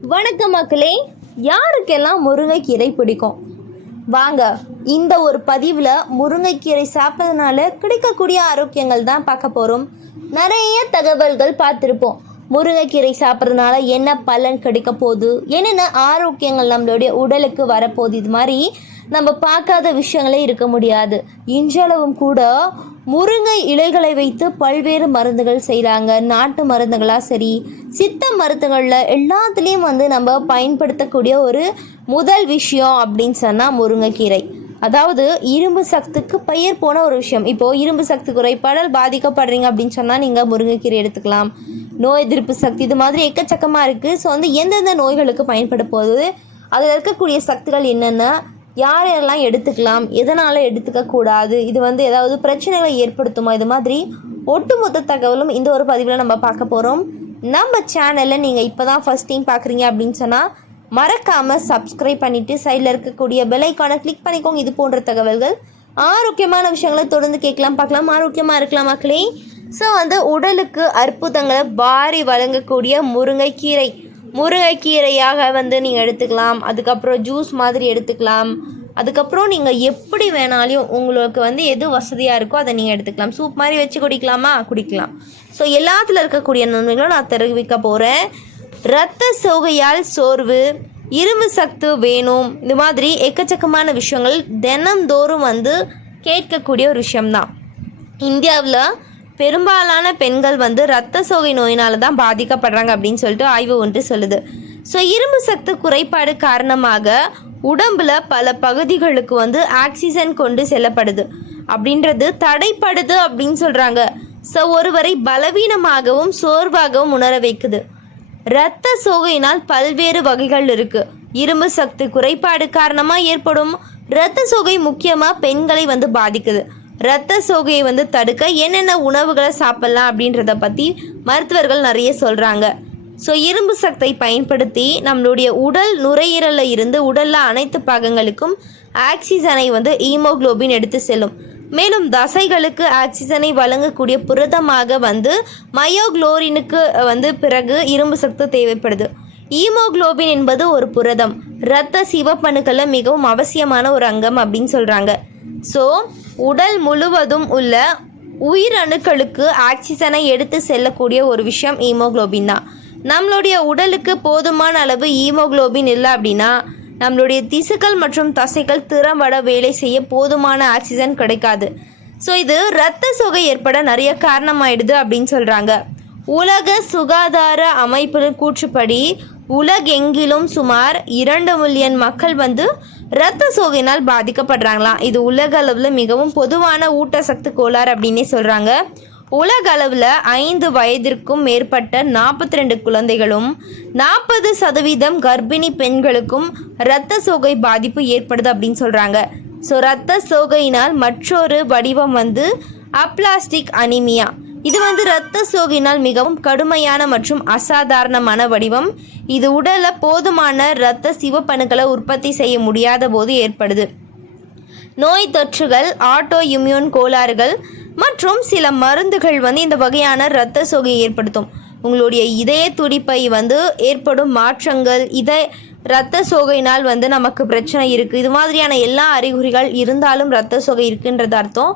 வணக்கம் மக்களே யாருக்கெல்லாம் முருங்கைக்கீரை பிடிக்கும்? வாங்க இந்த ஒரு பதிவில் முருங்கைக்கீரை சாப்பிட்றதுனால கிடைக்கக்கூடிய ஆரோக்கியங்கள் தான் பார்க்க போகிறோம் நிறைய தகவல்கள் பார்த்துருப்போம். முருங்கைக்கீரை சாப்பிட்றதுனால என்ன பலன் கிடைக்க போகுது? என்னென்ன ஆரோக்கியங்கள் நம்மளுடைய உடலுக்கு வரப்போகுது இது மாதிரி நம்ம பார்க்காத விஷயங்களே இருக்க முடியாது. இன்றளவும் கூட முருங்கை இலைகளை வைத்து பல்வேறு மருந்துகள் செய்கிறாங்க நாட்டு மருந்துகளாக சரி சித்த மருந்துகளில் எல்லாத்துலேயும் வந்து நம்ம பயன்படுத்தக்கூடிய ஒரு முதல் விஷயம் அப்படின்னு சொன்னால் முருங்கைக்கீரை. அதாவது இரும்பு சத்துக்கு பெயர் போன ஒரு விஷயம். இப்போது இரும்பு சக்தி குறைபாடால் பாதிக்கப்படுறீங்க அப்படின்னு சொன்னால் நீங்கள் முருங்கைக்கீரை எடுத்துக்கலாம். நோய் எதிர்ப்பு சக்தி இது மாதிரி எக்கச்சக்கமாக இருக்குது ஸோ வந்து எந்தெந்த நோய்களுக்கு பயன்பட போகுது? அதில் இருக்கக்கூடிய சக்திகள் என்னென்ன? யார் யாரெல்லாம் எடுத்துக்கலாம்? எதனால் எடுத்துக்க கூடாது? இது வந்து ஏதாவது பிரச்சனைகளை ஏற்படுத்துமா? இது மாதிரி ஒட்டுமொத்த தகவலும் இந்த ஒரு பதிவில் நம்ம பார்க்க போகிறோம் நம்ம சேனலில் நீங்கள் இப்போ தான் ஃபஸ்ட் டைம் பார்க்குறீங்க அப்படின்னு சொன்னால் மறக்காமல் சப்ஸ்கிரைப் பண்ணிவிட்டு சைடில் இருக்கக்கூடிய பெல்லைக்கானை கிளிக் பண்ணிக்கோங்க. இது போன்ற தகவல்கள் ஆரோக்கியமான விஷயங்களை தொடர்ந்து கேட்கலாம் பார்க்கலாம். ஆரோக்கியமாக இருக்கலாம் மக்களே. ஸோ வந்து உடலுக்கு அற்புதங்களை பாரி வழங்கக்கூடிய முருங்கைக்கீரை. முருங்கைக்கீரையாக வந்து நீங்கள் எடுத்துக்கலாம். அதுக்கப்புறம் ஜூஸ் மாதிரி எடுத்துக்கலாம். அதுக்கப்புறம் நீங்கள் எப்படி வேணாலும் உங்களுக்கு வந்து எது வசதியாக இருக்கோ அதை நீங்கள் எடுத்துக்கலாம். சூப் மாதிரி வச்சு குடிக்கலாமா? குடிக்கலாம். ஸோ எல்லாத்துல இருக்கக்கூடிய நன்மைகளும் நான் தெரிவிக்க போகிறேன் இரத்த சோகையால் சோர்வு இரும்பு சத்து வேணும். இந்த மாதிரி எக்கச்சக்கமான விஷயங்கள் தினம்தோறும் வந்து கேட்கக்கூடிய ஒரு விஷயம்தான். இந்தியாவில் பெரும்பாலான பெண்கள் வந்து இரத்த சோகை நோயினால தான் பாதிக்கப்படுறாங்க அப்படின்னு சொல்லிட்டு ஆய்வு ஒன்று சொல்லுது. ஸோ இரும்பு சத்து குறைபாடு காரணமாக உடம்புல பல பகுதிகளுக்கு வந்து ஆக்சிஜன் கொண்டு செல்லப்படுது. அப்படின்றது தடைப்படுது அப்படின்னு சொல்கிறாங்க ஸோ ஒருவரை பலவீனமாகவும் சோர்வாகவும் உணர வைக்குது. இரத்த சோகையினால் பல்வேறு வகைகள் இருக்குது இரும்பு சக்தி குறைபாடு காரணமாக ஏற்படும். இரத்த சோகை முக்கியமாக பெண்களை வந்து பாதிக்குது. இரத்த சோகையை வந்து தடுக்க என்னென்ன உணவுகளை சாப்பிட்லாம் அப்படின்றத பற்றி மருத்துவர்கள் நிறைய சொல்கிறாங்க ஸோ இரும்பு சக்தை பயன்படுத்தி நம்மளுடைய உடல் நுரையீரலில் இருந்து உடலில் அனைத்து பாகங்களுக்கும் ஆக்சிஜனை வந்து ஈமோகுளோபின் எடுத்து செல்லும். மேலும் தசைகளுக்கு ஆக்சிஜனை வழங்கக்கூடிய புரதமாக வந்து மயோகுளோரினுக்கு வந்து பிறகு இரும்பு சத்து தேவைப்படுது. ஈமோக்ளோபின் என்பது ஒரு புரதம். இரத்த சிவப்பணுக்களில் மிகவும் அவசியமான ஒரு அங்கம் அப்படின்னு சொல்கிறாங்க ஸோ உடல் முழுவதும் உள்ள உயிரணுக்களுக்கு ஆக்சிஜனை எடுத்து செல்லக்கூடிய ஒரு விஷயம் ஈமோகுளோபின் தான். நம்மளுடைய உடலுக்கு போதுமான அளவு ஈமோகுளோபின் இல்லை அப்படின்னா நம்மளுடைய திசுக்கள் மற்றும் தசைகள் திறம்பட வேலை செய்ய போதுமான ஆக்சிஜன் கிடைக்காது. ஸோ இது இரத்த சுகை ஏற்பட நிறைய காரணமாயிடுது அப்படின்னு சொல்கிறாங்க உலக சுகாதார அமைப்பு கூற்றுப்படி உலகெங்கிலும் சுமார் இரண்டு மில்லியன் மக்கள் வந்து இரத்த சோகையினால் பாதிக்கப்படுறாங்களாம் இது உலக அளவில் மிகவும் பொதுவான ஊட்டச்சத்து கோளாறு அப்படின்னே சொல்கிறாங்க உலக அளவில் ஐந்து வயதிற்கும் மேற்பட்ட நாற்பத்தி ரெண்டு குழந்தைகளும் நாற்பது சதவீதம் கர்ப்பிணி பெண்களுக்கும் இரத்த சோகை பாதிப்பு ஏற்படுது அப்படின்னு சொல்கிறாங்க ஸோ இரத்த சோகையினால் மற்றொரு வடிவம் வந்து அப்ளாஸ்டிக் அனிமியா. இது வந்து இரத்த சோகையினால் மிகவும் கடுமையான மற்றும் அசாதாரணமான வடிவம். இது உடலில் போதுமான இரத்த சிவப்பணுக்களை உற்பத்தி செய்ய முடியாத போது ஏற்படுது. நோய் தொற்றுகள் ஆட்டோ இம்யூன் கோளாறுகள் மற்றும் சில மருந்துகள் வந்து இந்த வகையான இரத்த சோகையை ஏற்படுத்தும். உங்களுடைய இதய துடிப்பை வந்து ஏற்படும் மாற்றங்கள் இதய இரத்த சோகையினால் வந்து நமக்கு பிரச்சனை இருக்குது இது மாதிரியான எல்லா அறிகுறிகள் இருந்தாலும் இரத்த சோகை இருக்குன்றது அர்த்தம்.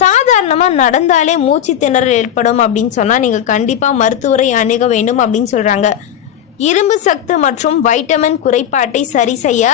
சாதாரணமாக நடந்தாலே மூச்சு திணறல் ஏற்படும் அப்படின்னு சொன்னால் நீங்கள் கண்டிப்பாக மருத்துவரை அணுக வேண்டும் அப்படின்னு சொல்கிறாங்க இரும்பு சத்து மற்றும் வைட்டமின் குறைபாட்டை சரி செய்ய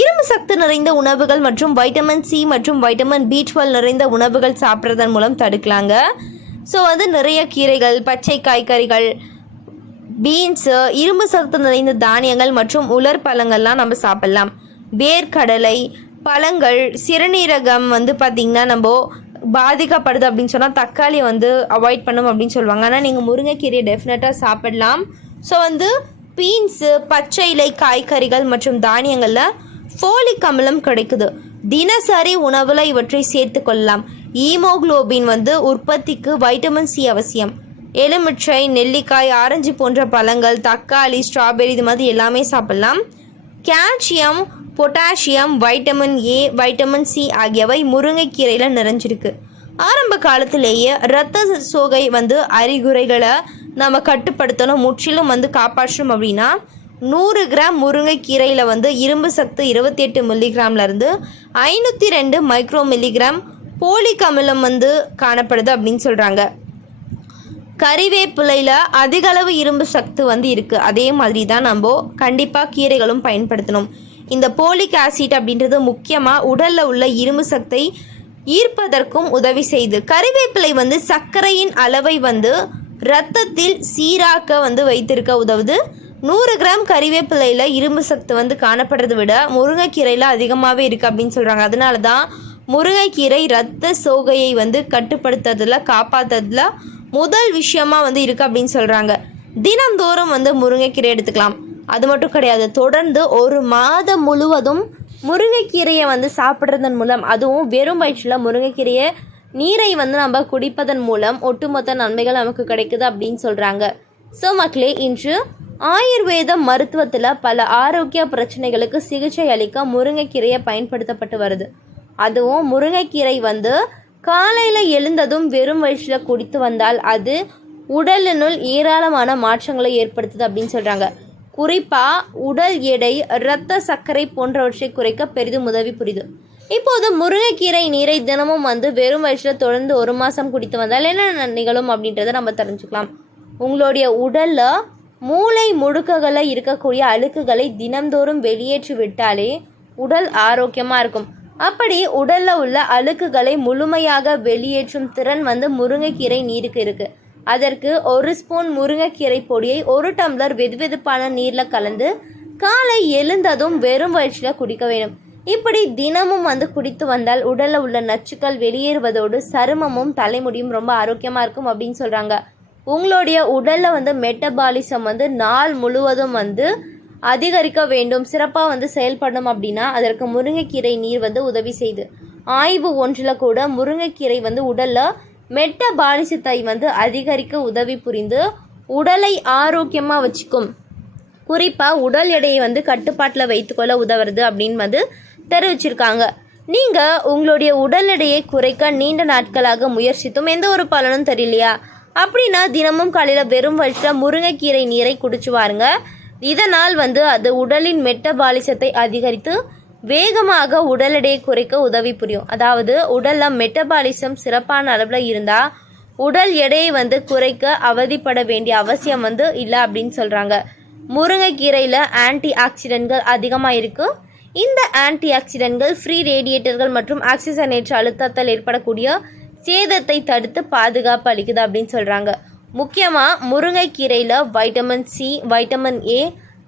இரும்பு சத்து நிறைந்த உணவுகள் மற்றும் வைட்டமின் சி மற்றும் வைட்டமின் பி டுவெல் நிறைந்த உணவுகள் சாப்பிட்றதன் மூலம் தடுக்கலாங்க. ஸோ வந்து நிறைய கீரைகள் பச்சை காய்கறிகள் பீன்ஸு இரும்பு சத்து நிறைந்த தானியங்கள் மற்றும் உலர் பழங்கள்லாம் நம்ம சாப்பிட்லாம். வேர்க்கடலை பழங்கள் சிறுநீரகம் வந்து பார்த்திங்கன்னா நம்ம பாதிக்கப்படுது அப்படின்னு சொன்னால் தக்காளி வந்து அவாய்ட் பண்ணும் அப்படின்னு சொல்லுவாங்க. ஆனால் நீங்கள் முருங்கைக்கீரையை டெஃபினட்டாக சாப்பிடலாம். ஸோ வந்து பீன்ஸு பச்சை இலை காய்கறிகள் மற்றும் தானியங்களில் ஃபோலிக் அமிலம் கிடைக்குது. தினசரி உணவில் இவற்றை சேர்த்து கொள்ளலாம். வந்து உற்பத்திக்கு வைட்டமின் சி அவசியம். எலுமிச்சை நெல்லிக்காய் ஆரஞ்சு போன்ற பழங்கள் தக்காளி ஸ்ட்ராபெரி இது மாதிரி எல்லாமே சாப்பிடலாம். Calcium potassium vitamin A vitamin C ஆகியவை முருங்கைக்கீரையில் நிறைஞ்சிருக்கு. ஆரம்ப காலத்திலேயே இரத்த சோகை வந்து அறிகுறிகளை நம்ம கட்டுப்படுத்தணும் முற்றிலும் வந்து காப்பாற்றணும் அப்படின்னா நூறு கிராம் முருங்கைக்கீரையில் வந்து இரும்பு சத்து இருபத்தி எட்டு மில்லிகிராம்லேருந்து ஐநூற்றி ரெண்டு மைக்ரோ மில்லிகிராம் போலிக் அமிலம் வந்து காணப்படுது அப்படின்னு சொல்கிறாங்க கறிவேப்பிலையில் அதிகளவு இரும்பு சத்து வந்து இருக்குது அதே மாதிரி தான் நம்ம கண்டிப்பாக கீரைகளும் பயன்படுத்தணும். இந்த போலிக் ஆசிட் அப்படின்றது முக்கியமாக உடலில் உள்ள இரும்பு சத்தை ஈர்ப்பதற்கும் உதவி செய்து கறிவேப்பிலை வந்து சர்க்கரையின் அளவை வந்து இரத்தத்தில் சீராக்க வந்து வைத்திருக்க உதவுது. நூறு கிராம் கறிவேப்பிலையில் இரும்பு சத்து வந்து காணப்படுறதை விட முருங்கைக்கீரையில் அதிகமாகவே இருக்குது அப்படின்னு சொல்கிறாங்க அதனால தான் முருங்கைக்கீரை இரத்த சோகையை வந்து கட்டுப்படுத்துறதில் காப்பாற்றுறதுல முதல் விஷயமா வந்து இருக்குது அப்படின்னு சொல்கிறாங்க தினந்தோறும் வந்து முருங்கைக்கீரை எடுத்துக்கலாம். அது மட்டும் கிடையாது. தொடர்ந்து ஒரு மாதம் முழுவதும் முருங்கைக்கீரையை வந்து சாப்பிட்றதன் மூலம் அதுவும் வெறும் வயிற்றில் முருங்கைக்கீரையை நீரை வந்து நம்ம குடிப்பதன் மூலம் ஒட்டுமொத்த நன்மைகள் நமக்கு கிடைக்குது அப்படின்னு சொல்கிறாங்க ஸோ மக்களே இன்று ஆயுர்வேத மருத்துவத்தில் பல ஆரோக்கிய பிரச்சனைகளுக்கு சிகிச்சை அளிக்க முருங்கைக்கீரையை பயன்படுத்தப்பட்டு வருது. அதுவும் முருங்கைக்கீரை வந்து காலையில் எழுந்ததும் வெறும் வயிற்றில் குடித்து வந்தால் அது உடலினுள் ஏராளமான மாற்றங்களை ஏற்படுத்துது அப்படின்னு சொல்கிறாங்க குறிப்பாக உடல் எடை இரத்த சர்க்கரை போன்றவற்றை குறைக்க பெரிதும் உதவி புரியுது. இப்போது முருங்கைக்கீரை நீரை தினமும் வந்து வெறும் வயிற்றில் தொடர்ந்து ஒரு மாதம் குடித்து வந்தால் என்ன நிகழும் அப்படின்றத நம்ம தெரிஞ்சுக்கலாம். உங்களுடைய உடலில் மூளை முடுக்குகளில் இருக்கக்கூடிய அழுக்குகளை தினம்தோறும் வெளியேற்றி விட்டாலே உடல் ஆரோக்கியமாக இருக்கும். அப்படி உடலில் உள்ள அழுக்குகளை முழுமையாக வெளியேற்றும் திறன் வந்து முருங்கைக்கீரை நீருக்கு இருக்குது அதற்கு ஒரு ஸ்பூன் முருங்கைக்கீரை பொடியை ஒரு டம்ளர் வெதுவெதுப்பான நீரில் கலந்து காலை எழுந்ததும் வெறும் வயிற்றில் குடிக்க வேண்டும். இப்படி தினமும் வந்து குடித்து வந்தால் உடலில் உள்ள நச்சுக்கள் வெளியேறுவதோடு சருமமும் தலைமுடியும் ரொம்ப ஆரோக்கியமாக இருக்கும் அப்படின்னு சொல்கிறாங்க உங்களுடைய உடலில் வந்து மெட்டபாலிசம் வந்து நாள் முழுவதும் வந்து அதிகரிக்க வேண்டும் சிறப்பாக வந்து செயல்படணும் அப்படின்னா அதற்கு முருங்கைக்கீரை நீர் வந்து உதவி செய்து. ஆய்வு ஒன்றில் கூட முருங்கைக்கீரை வந்து உடலில் மெட்டபாலிசத்தை வந்து அதிகரிக்க உதவி புரிந்து உடலை ஆரோக்கியமாக வச்சுக்கும். குறிப்பாக உடல் எடையை வந்து கட்டுப்பாட்டில் வைத்துக்கொள்ள உதவுறது அப்படின்னு வந்து தெரிவிச்சிருக்காங்க. நீங்கள் உங்களுடைய உடல் எடையை குறைக்க நீண்ட நாட்களாக முயற்சித்தும் எந்த ஒரு பலனும் தெரியலையா? அப்படின்னா தினமும் காலையில் வெறும் வயிற்றில் முருங்கைக்கீரை நீரை குடிச்சு வாருங்க. இதனால் வந்து அது உடலின் மெட்டபாலிசத்தை அதிகரித்து வேகமாக உடல் எடையை குறைக்க உதவி புரியும். அதாவது உடலில் மெட்டபாலிசம் சிறப்பான அளவில் இருந்தால் உடல் எடையை வந்து குறைக்க அவதிப்பட வேண்டிய அவசியம் வந்து இல்லை அப்படின்னு சொல்கிறாங்க முருங்கைக்கீரையில் ஆன்டி ஆக்சிடென்ட்கள் அதிகமாக இருக்குது இந்த ஆன்டி ஆக்சிடென்ட்கள் ஃப்ரீ ரேடியேட்டர்கள் மற்றும் ஆக்சிஜனேற்ற அழுத்தத்தால் ஏற்படக்கூடிய சேதத்தை தடுத்து பாதுகாப்பு அளிக்குது அப்படின்னு சொல்கிறாங்க முக்கியமாக முருங்கைக்கீரையில் vitamin C vitamin A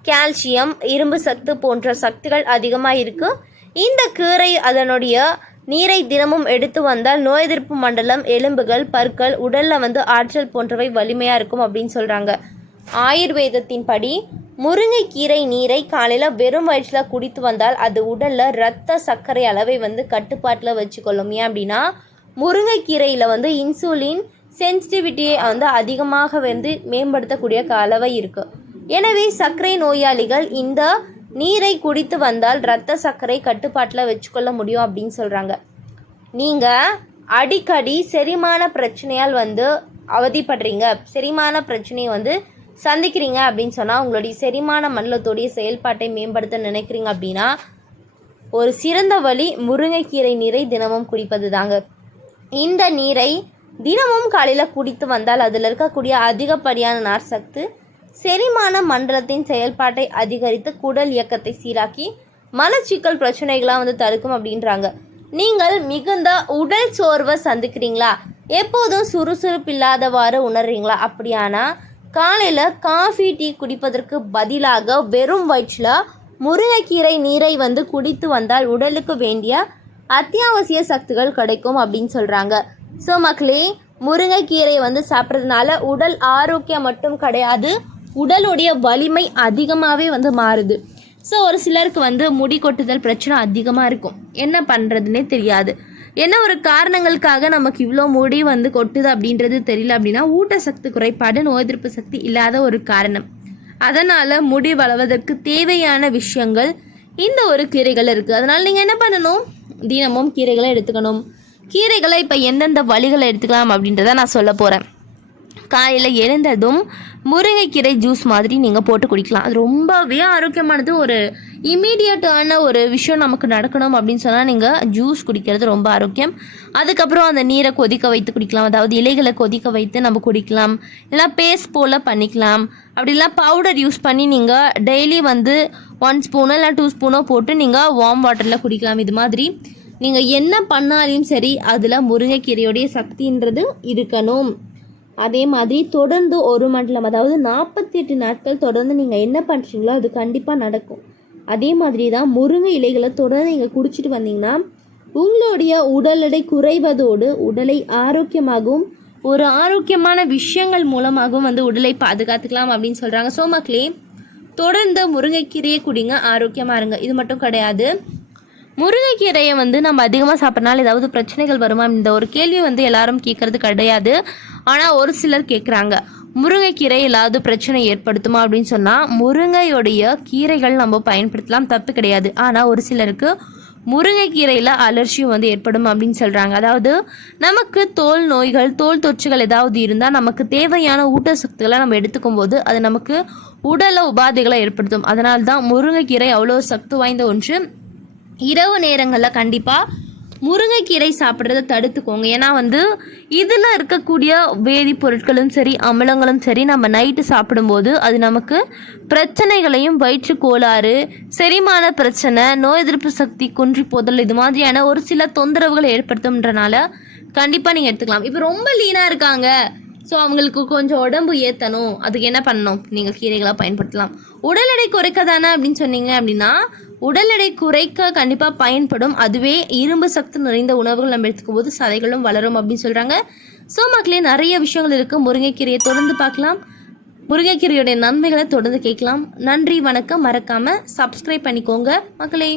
calcium இரும்பு சத்து போன்ற சக்திகள் அதிகமாக இருக்குது இந்த கீரை அதனுடைய நீரை தினமும் எடுத்து வந்தால் நோய் எதிர்ப்பு மண்டலம் எலும்புகள் பற்கள் உடலில் வந்து ஆற்றல் போன்றவை வலிமையாக இருக்கும் அப்படின்னு சொல்கிறாங்க ஆயுர்வேதத்தின் படி முருங்கைக்கீரை நீரை காலையில் வெறும் வயிற்றில் குடித்து வந்தால் அது உடலில் இரத்த சர்க்கரை அளவை வந்து கட்டுப்பாட்டில் வச்சுக்கொள்ளும். ஏன் அப்படின்னா முருங்கைக்கீரையில் வந்து இன்சுலின் சென்சிட்டிவிட்டியை வந்து அதிகமாக வந்து மேம்படுத்தக்கூடிய அளவை இருக்குது எனவே சர்க்கரை நோயாளிகள் இந்த நீரை குடித்து வந்தால் இரத்த சர்க்கரை கட்டுப்பாட்டில் வச்சுக்கொள்ள முடியும் அப்படின்னு சொல்கிறாங்க நீங்கள் அடிக்கடி செரிமான பிரச்சனையால் வந்து அவதிப்படுறீங்க. செரிமான பிரச்சனையை வந்து சந்திக்கிறீங்க அப்படின்னு சொன்னால் உங்களுடைய செரிமான மண்டலத்துடைய செயல்பாட்டை மேம்படுத்த நினைக்கிறீங்க அப்படின்னா ஒரு சிறந்த வழி முருங்கைக்கீரை நீரை தினமும் குடிப்பது தாங்க இந்த நீரை தினமும் காலையில் குடித்து வந்தால் அதில் இருக்கக்கூடிய அதிகப்படியான நார் சத்து செரிமான மண்டலத்தின் செயல்பாட்டை அதிகரித்து குடல் இயக்கத்தை சீராக்கி மலச்சிக்கல் பிரச்சனைகளாக வந்து தடுக்கும் அப்படின்றாங்க. நீங்கள் மிகுந்த உடல் சோர்வை சந்திக்கிறீங்களா? எப்போதும் சுறுசுறுப்பு இல்லாதவாறு உணர்றீங்களா? அப்படியானா காலையில் காஃபி டீ குடிப்பதற்கு பதிலாக வெறும் வயிற்றில் முருங்கைக்கீரை நீரை வந்து குடித்து வந்தால் உடலுக்கு வேண்டிய அத்தியாவசிய சக்திகள் கிடைக்கும் அப்படின்னு சொல்கிறாங்க ஸோ மக்களே முருங்கைக்கீரை வந்து சாப்பிட்றதுனால உடல் ஆரோக்கியம் மட்டும் கிடையாது உடலுடைய வலிமை அதிகமாகவே வந்து மாறுது. ஸோ ஒரு சிலருக்கு வந்து முடி கொட்டுதல் பிரச்சனை அதிகமாக இருக்கும். என்ன பண்ணுறதுனே தெரியாது. என்ன ஒரு காரணங்களுக்காக நமக்கு இவ்வளோ முடி வந்து கொட்டுது அப்படின்றது தெரியல அப்படின்னா ஊட்டச்சத்து குறைபாடு நோய் எதிர்ப்பு சக்தி இல்லாத ஒரு காரணம். அதனால் முடி வளர்வதற்கு தேவையான விஷயங்கள் இந்த ஒரு கீரைகள் இருக்குது அதனால் நீங்கள் என்ன பண்ணணும்? தினமும் கீரைகளை எடுத்துக்கணும். கீரைகளை இப்போ எந்தெந்த வழிகளை எடுத்துக்கலாம் அப்படின்றத நான் சொல்ல போகிறேன் காலையில் எழுந்ததும் முருங்கைக்கீரை ஜூஸ் மாதிரி நீங்கள் போட்டு குடிக்கலாம். அது ரொம்பவே ஆரோக்கியமானது ஒரு இமீடியட்டான ஒரு விஷயம் நமக்கு நடக்கணும் அப்படின்னு சொன்னால் நீங்கள் ஜூஸ் குடிக்கிறது ரொம்ப ஆரோக்கியம். அதுக்கப்புறம் அந்த நீரை கொதிக்க வைத்து குடிக்கலாம். அதாவது இலைகளை கொதிக்க வைத்து நம்ம குடிக்கலாம். இல்லைனா பேஸ்ட் போல் பண்ணிக்கலாம். அப்படிலாம் பவுடர் யூஸ் பண்ணி நீங்கள் டெய்லி வந்து ஒன் ஸ்பூனோ இல்லை டூ ஸ்பூனோ போட்டு நீங்கள் வார்ம் வாட்டரில் குடிக்கலாம். இது மாதிரி நீங்கள் என்ன பண்ணாலையும் சரி அதில் முருங்கைக்கீரையுடைய சக்தின்றது இருக்கணும். அதே மாதிரி தொடர்ந்து ஒரு மண்டலம் அதாவது நாற்பத்தி எட்டு நாட்கள் தொடர்ந்து நீங்கள் என்ன பண்ணுறீங்களோ அது கண்டிப்பாக நடக்கும். அதே மாதிரி தான் முருங்கை இலைகளை தொடர்ந்து நீங்கள் குடிச்சிட்டு வந்தீங்கன்னா உங்களுடைய உடல் எடை குறைவதோடு உடலை ஆரோக்கியமாகவும் ஒரு ஆரோக்கியமான விஷயங்கள் மூலமாகவும் வந்து உடலை பாதுகாத்துக்கலாம் அப்படின்னு சொல்கிறாங்க ஸோ மக்களே தொடர்ந்து முருங்கைக்கீரையை குடிங்க ஆரோக்கியமாக இருங்க. இது மட்டும் கிடையாது. முருங்கைக்கீரையை வந்து நம்ம அதிகமாக சாப்பிட்றனால ஏதாவது பிரச்சனைகள் வருமா? இந்த ஒரு கேள்வி வந்து எல்லாரும் கேட்கறது கிடையாது. ஆனால் ஒரு சிலர் கேட்குறாங்க முருங்கைக்கீரை ஏதாவது பிரச்சனை ஏற்படுத்துமா? அப்படின்னு சொன்னால் முருங்கையுடைய கீரைகள் நம்ம பயன்படுத்தலாம் தப்பு கிடையாது. ஆனால் ஒரு சிலருக்கு முருங்கைக்கீரையில் அலர்ஜியும் வந்து ஏற்படும் அப்படின்னு சொல்கிறாங்க அதாவது நமக்கு தோல் நோய்கள் தோல் தொற்றுகள் ஏதாவது இருந்தால் நமக்கு தேவையான ஊட்டச்சத்துக்களை நம்ம எடுத்துக்கும் போது அது நமக்கு உடல உபாதைகளை ஏற்படுத்தும். அதனால தான் முருங்கைக்கீரை அவ்வளோ சக்தி வாய்ந்த ஒன்று. இரவு நேரங்களில் கண்டிப்பாக முருங்கைக்கீரை சாப்பிட்றத தடுத்துக்கோங்க. ஏன்னா வந்து இதில் இருக்கக்கூடிய வேதிப்பொருட்களும் சரி அமிலங்களும் சரி நம்ம நைட்டு சாப்பிடும்போது அது நமக்கு பிரச்சனைகளையும் வயிற்று கோளாறு செரிமான பிரச்சனை நோய் எதிர்ப்பு சக்தி குன்றி போதல் இது மாதிரியான ஒரு சில தொந்தரவுகளை ஏற்படுத்தும்ன்றனால கண்டிப்பாக நீங்கள் எடுத்துக்கலாம். இப்போ ரொம்ப லீனாக இருக்காங்க. ஸோ அவங்களுக்கு கொஞ்சம் உடம்பு ஏற்றணும் அதுக்கு என்ன பண்ணணும்? நீங்கள் கீரைகளாக பயன்படுத்தலாம். உடல் எடை குறைக்க தானே அப்படின்னு சொன்னீங்க அப்படின்னா உடல் எடை குறைக்க கண்டிப்பாக பயன்படும். அதுவே இரும்பு சக்தி நிறைந்த உணவுகள் நம்ம எடுத்துக்கும் போது சதைகளும் வளரும் அப்படின்னு சொல்கிறாங்க ஸோ மக்களே நிறைய விஷயங்கள் இருக்குது முருங்கைக்கீரையை தொடர்ந்து பார்க்கலாம். முருங்கைக்கீரையுடைய நன்மைகளை தொடர்ந்து கேட்கலாம். நன்றி வணக்கம். மறக்காமல் சப்ஸ்கிரைப் பண்ணிக்கோங்க. மக்களே.